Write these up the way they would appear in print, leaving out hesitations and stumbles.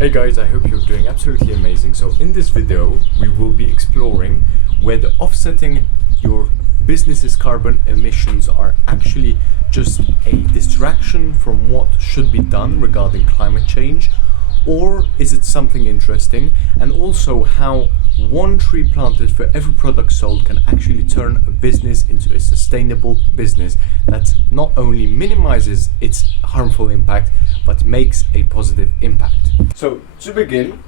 Hey guys, I hope you're doing absolutely amazing. So in this video, we will be exploring whether offsetting your business's carbon emissions are actually just a distraction from what should be done regarding climate change, or is it something interesting, and also how one tree planted for every product sold can actually turn a business into a sustainable business that not only minimizes its harmful impact but makes a positive impact. So to begin,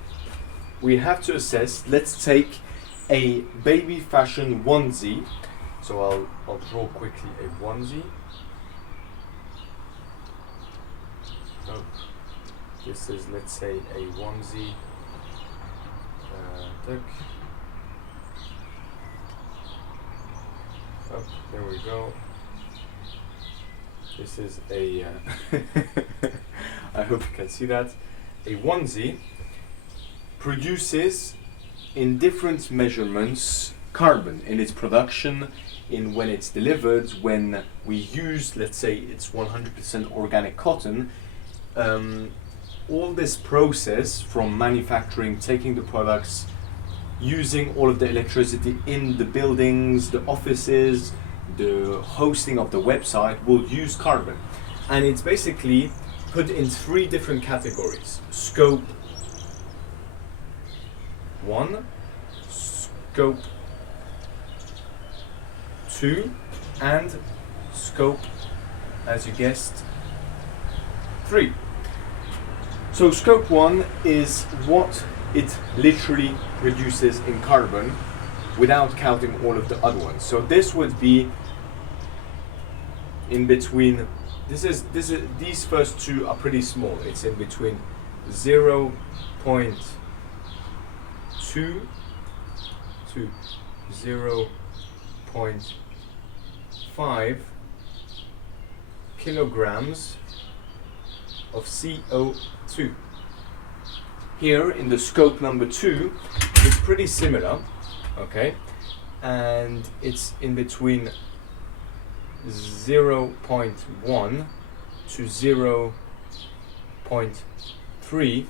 we have to assess, let's take a baby fashion onesie. So I'll draw quickly a onesie. Oh, this is, let's say, a onesie. Oh, there we go. This is a I hope you can see that. A onesie produces in different measurements carbon in its production, in when it's delivered, when we use, let's say it's 100% organic cotton. All this process from manufacturing, taking the products, using all of the electricity in the buildings, the offices, the hosting of the website will use carbon. And it's basically put in three different categories: scope 1, scope 2, and scope, as you guessed, 3. So scope 1 is what it literally reduces in carbon without counting all of the other ones. So this would be in between, these first two are pretty small. It's in between 0.2 to 0.5 kilograms of CO2. Here in the scope number 2, it's pretty similar, okay, and it's in between 0.1 to 0.3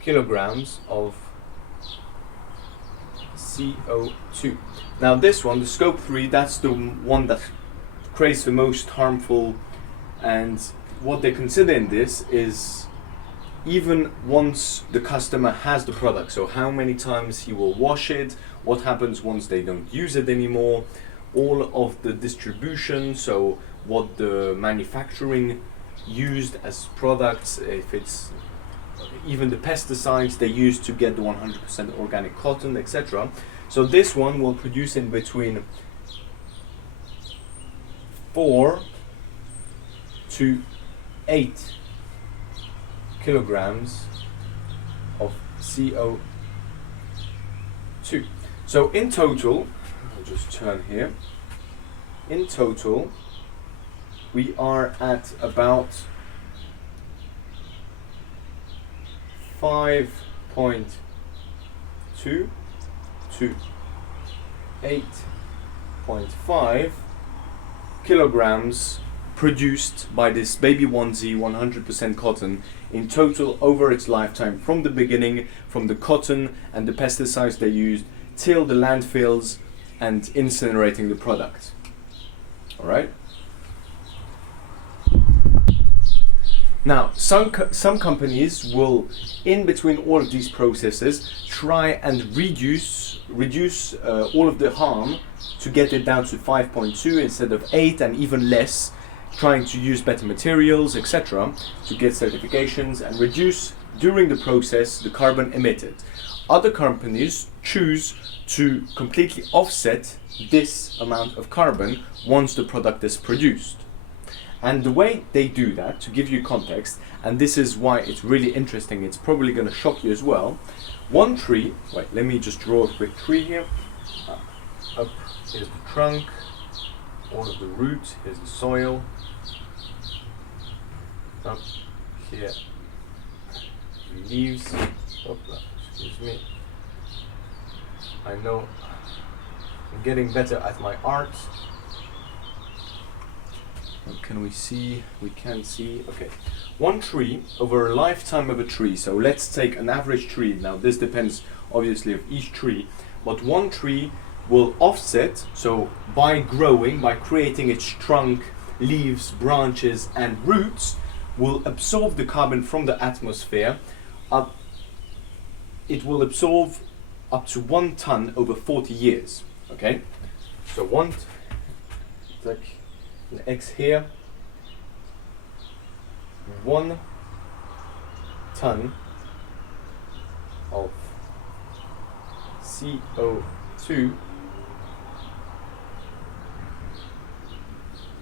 kilograms of CO2. Now this one, the scope 3, that's the one that creates the most harmful, and what they consider in this is even once the customer has the product, so how many times he will wash it, what happens once they don't use it anymore, all of the distribution, so what the manufacturing used as products, if it's even the pesticides they use to get the 100% organic cotton, etc. So this one will produce in between 4 to 8 kilograms of CO2. So in total, I'll just turn here. In total, we are at about 5.2 to 8.5 kilograms produced by this baby onesie 100% cotton in total over its lifetime, from the beginning, from the cotton and the pesticides they used till the landfills and incinerating the product. Alright? Now, some companies will, in between all of these processes, try and reduce all of the harm to get it down to 5.2 instead of 8, and even less, trying to use better materials, etc., to get certifications and reduce during the process the carbon emitted. Other companies choose to completely offset this amount of carbon once the product is produced. And the way they do that, to give you context, and this is why it's really interesting, it's probably going to shock you as well. One tree, wait, let me just draw a quick tree here. Up, here's the trunk, all of the roots, here's the soil. Up here, leaves. Excuse me. I know I'm getting better at my art. What can we see? We can see. Okay. one tree over a lifetime of a tree, so let's take an average tree. Now this depends obviously of each tree, but one tree will offset, so by growing, by creating its trunk, leaves, branches and roots, will absorb the carbon from the atmosphere. It will absorb up to 1 ton over 40 years. Okay, so like an X here, 1 ton of CO2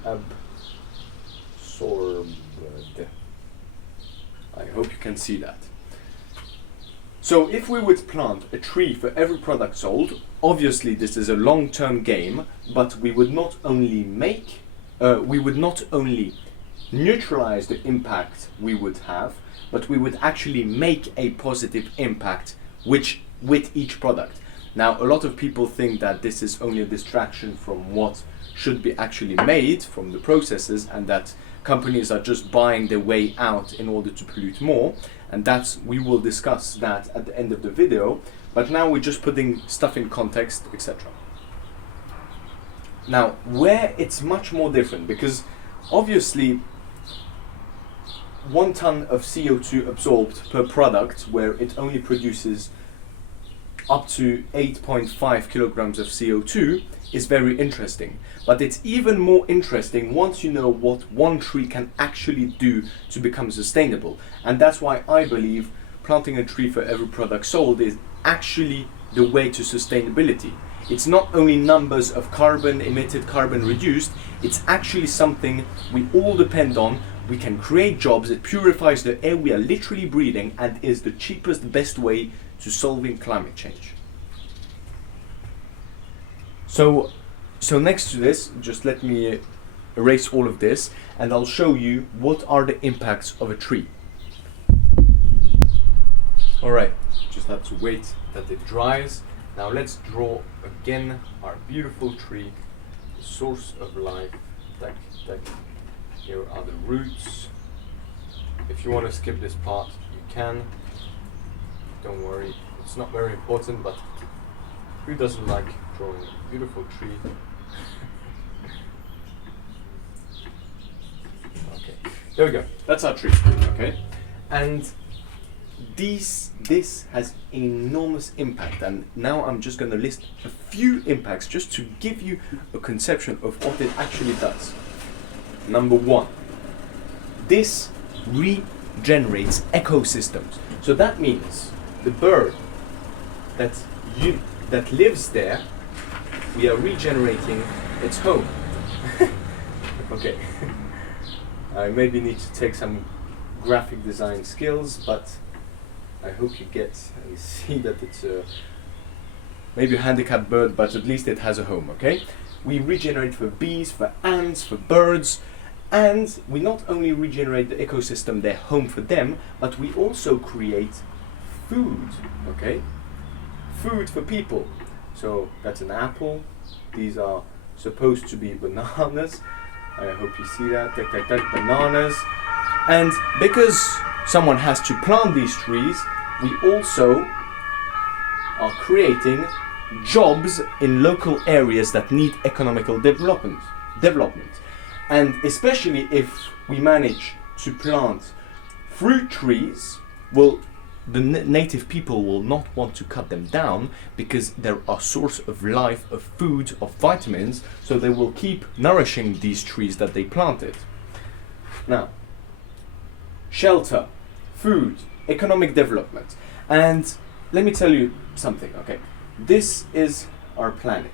absorbed. I hope you can see that. So if we would plant a tree for every product sold, obviously this is a long-term game, but we would not only neutralize the impact we would have, but we would actually make a positive impact with each product. Now, a lot of people think that this is only a distraction from what should be actually made from the processes, and that companies are just buying their way out in order to pollute more, and we will discuss that at the end of the video, but now we're just putting stuff in context, etc. Now, where it's much more different, because obviously 1 ton of CO2 absorbed per product, where it only produces up to 8.5 kilograms of CO2, is very interesting. But it's even more interesting once you know what one tree can actually do to become sustainable. And that's why I believe planting a tree for every product sold is actually the way to sustainability. It's not only numbers of carbon emitted, carbon reduced, it's actually something we all depend on. We can create jobs, it purifies the air we are literally breathing, and is the cheapest, best way to solving climate change. So next to this, just let me erase all of this, and I'll show you what are the impacts of a tree. Alright, just have to wait that it dries. Now let's draw again our beautiful tree, the source of life. Here are the roots. If you want to skip this part, you can. Don't worry, it's not very important, but who doesn't like drawing a beautiful tree? Okay, there we go. That's our tree. Okay, and this has enormous impact, and now I'm just going to list a few impacts just to give you a conception of what it actually does. Number 1, this regenerates ecosystems. So that means the bird that lives there, we are regenerating its home. Okay, I maybe need to take some graphic design skills, but I hope you get and see that it's maybe a handicapped bird, but at least it has a home. Okay, we regenerate for bees, for ants, for birds, and we not only regenerate the ecosystem, their home for them, but we also create food. Okay, food for people. So that's an apple. These are supposed to be bananas. I hope you see that. Bananas. And because someone has to plant these trees, we also are creating jobs in local areas that need economical development. And especially if we manage to plant fruit trees, well, the native people will not want to cut them down because they're a source of life, of food, of vitamins, so they will keep nourishing these trees that they planted. Now, shelter, food, economic development. And let me tell you something, okay? This is our planet.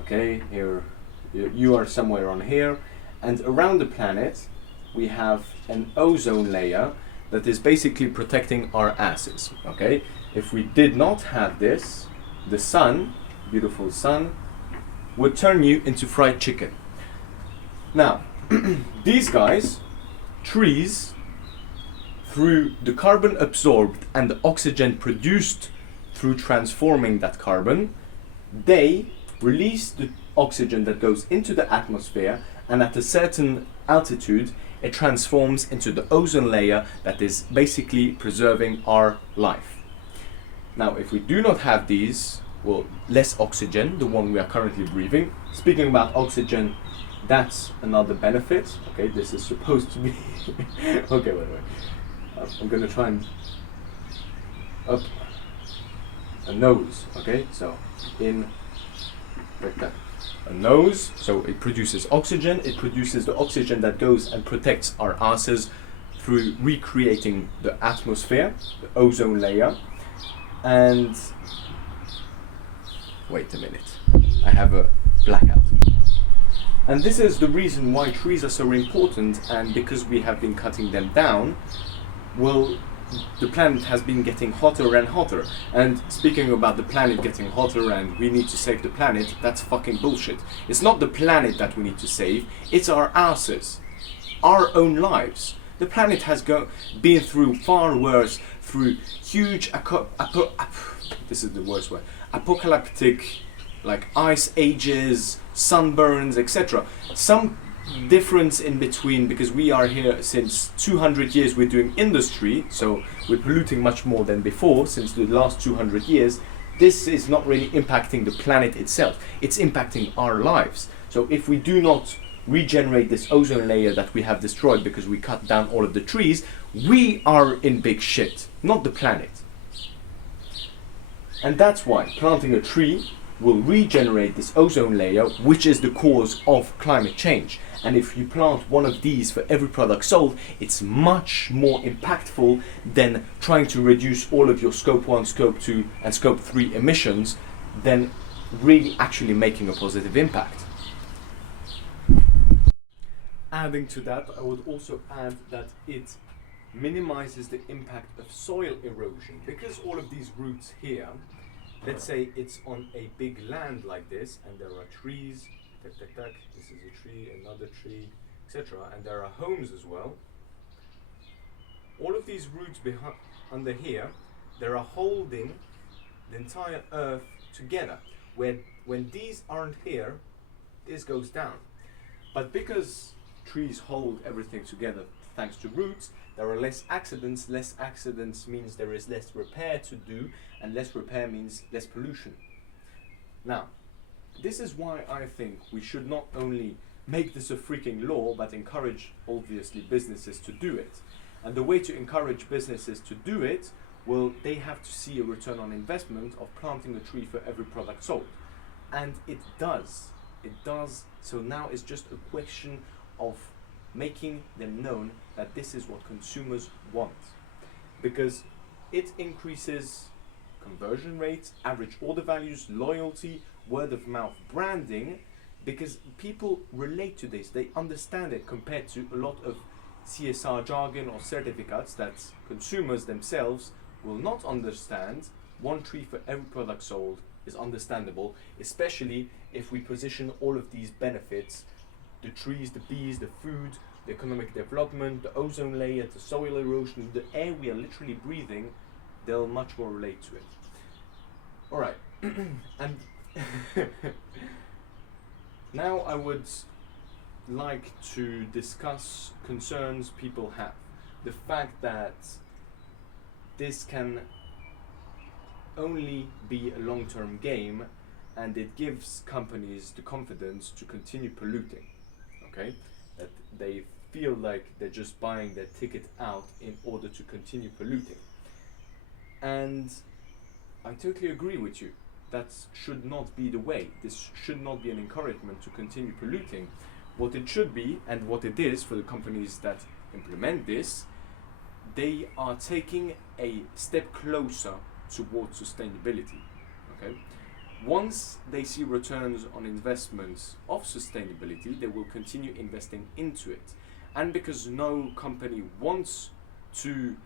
Okay, here you are somewhere on here, and around the planet we have an ozone layer that is basically protecting our asses. Okay, if we did not have this, the sun, beautiful sun, would turn you into fried chicken. Now, these guys, trees, through the carbon absorbed and the oxygen produced through transforming that carbon, they release the oxygen that goes into the atmosphere, and at a certain altitude it transforms into the ozone layer that is basically preserving our life. Now, if we do not have these, well, less oxygen, the one we are currently breathing. Speaking about oxygen, that's another benefit. Okay, this is supposed to be okay, wait. I'm gonna try and up a nose. Okay, so in like that, a nose. So it produces oxygen. It produces the oxygen that goes and protects our asses through recreating the atmosphere, the ozone layer. And wait a minute, I have a blackout. And this is the reason why trees are so important, and because we have been cutting them down, well, the planet has been getting hotter and hotter. And speaking about the planet getting hotter and we need to save the planet, that's fucking bullshit. It's not the planet that we need to save, it's our asses, our own lives. The planet has been through far worse, through huge this is the worst word, apocalyptic, like ice ages, sunburns, etc. Some difference in between, because we are here since 200 years, we're doing industry, so we're polluting much more than before since the last 200 years. This is not really impacting the planet itself, it's impacting our lives. So if we do not regenerate this ozone layer that we have destroyed because we cut down all of the trees, we are in big shit, not the planet. And that's why planting a tree will regenerate this ozone layer, which is the cause of climate change. And if you plant one of these for every product sold, it's much more impactful than trying to reduce all of your scope 1, scope 2 and scope 3 emissions, than really actually making a positive impact. Adding to that, I would also add that it minimizes the impact of soil erosion, because all of these roots here, let's say it's on a big land like this and there are trees, this is a tree, another tree, etc., and there are homes as well. All of these roots under here, they are holding the entire earth together. When these aren't here, this goes down. But because trees hold everything together thanks to roots, there are less accidents. Less accidents means there is less repair to do, and less repair means less pollution. Now, this is why I think we should not only make this a freaking law, but encourage, obviously, businesses to do it. And the way to encourage businesses to do it, well, they have to see a return on investment of planting a tree for every product sold. And it does. It does. So now it's just a question of making them known that this is what consumers want, because it increases conversion rates, average order values, loyalty, word of mouth branding, because people relate to this, they understand it, compared to a lot of CSR jargon or certificates that consumers themselves will not understand. One tree for every product sold is understandable, especially if we position all of these benefits, the trees, the bees, the food, the economic development, the ozone layer, the soil erosion, the air we are literally breathing, they'll much more relate to it. Alright, and now I would like to discuss concerns people have. The fact that this can only be a long-term game, and it gives companies the confidence to continue polluting. Okay, that they feel like they're just buying their ticket out in order to continue polluting. And I totally agree with you. That should not be the way. This should not be an encouragement to continue polluting. What it should be, and what it is for the companies that implement this, they are taking a step closer towards sustainability. Okay? Once they see returns on investments of sustainability, they will continue investing into it. And because no company wants to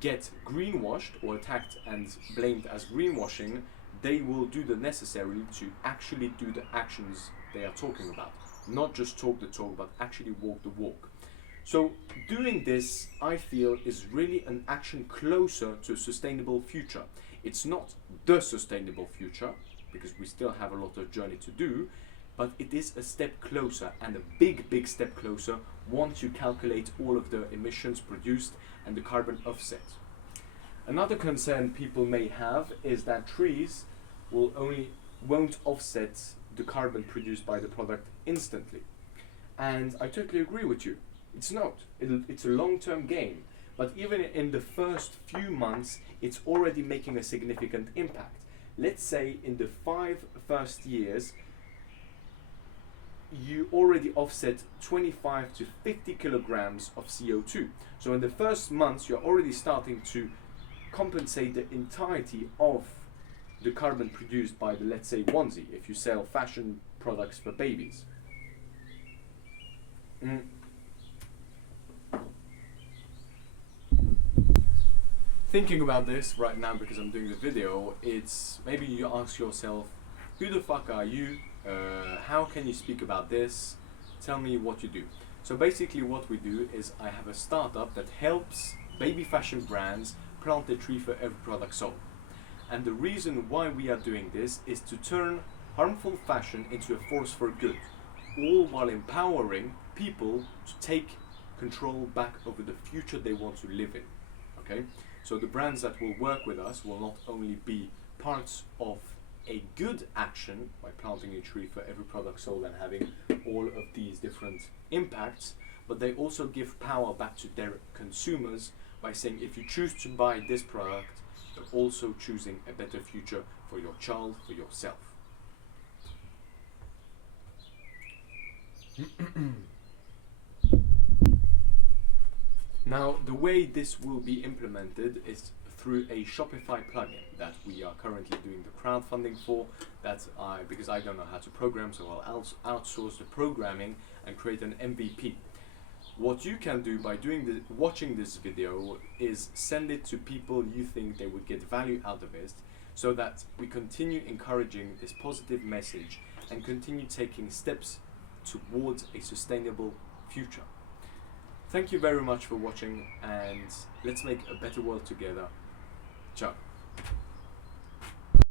get greenwashed or attacked and blamed as greenwashing, they will do the necessary to actually do the actions they are talking about. Not just talk the talk, but actually walk the walk. So doing this, I feel, is really an action closer to a sustainable future. It's not the sustainable future, because we still have a lot of journey to do, but it is a step closer, and a big step closer once you calculate all of the emissions produced and the carbon offset. Another concern people may have is that trees won't offset the carbon produced by the product instantly. And I totally agree with you. It's not. It's a long-term game. But even in the first few months, it's already making a significant impact. Let's say in the 5 first years, you already offset 25 to 50 kilograms of CO2. So in the first months, you're already starting to compensate the entirety of the carbon produced by the, let's say, onesie, if you sell fashion products for babies. Thinking about this right now because I'm doing the video, it's maybe you ask yourself, who the fuck are you? How can you speak about this? Tell me what you do. So basically what we do is I have a startup that helps baby fashion brands plant a tree for every product sold. And the reason why we are doing this is to turn harmful fashion into a force for good, all while empowering people to take control back over the future they want to live in. Okay? So the brands that will work with us will not only be parts of a good action by planting a tree for every product sold and having all of these different impacts, but they also give power back to their consumers by saying if you choose to buy this product, you're also choosing a better future for your child, for yourself. Now, the way this will be implemented is through a Shopify plugin that we are currently doing the crowdfunding for. Because I don't know how to program, so I'll outsource the programming and create an MVP. What you can do by watching this video is send it to people you think they would get value out of it, so that we continue encouraging this positive message and continue taking steps towards a sustainable future. Thank you very much for watching, and let's make a better world together. Ciao.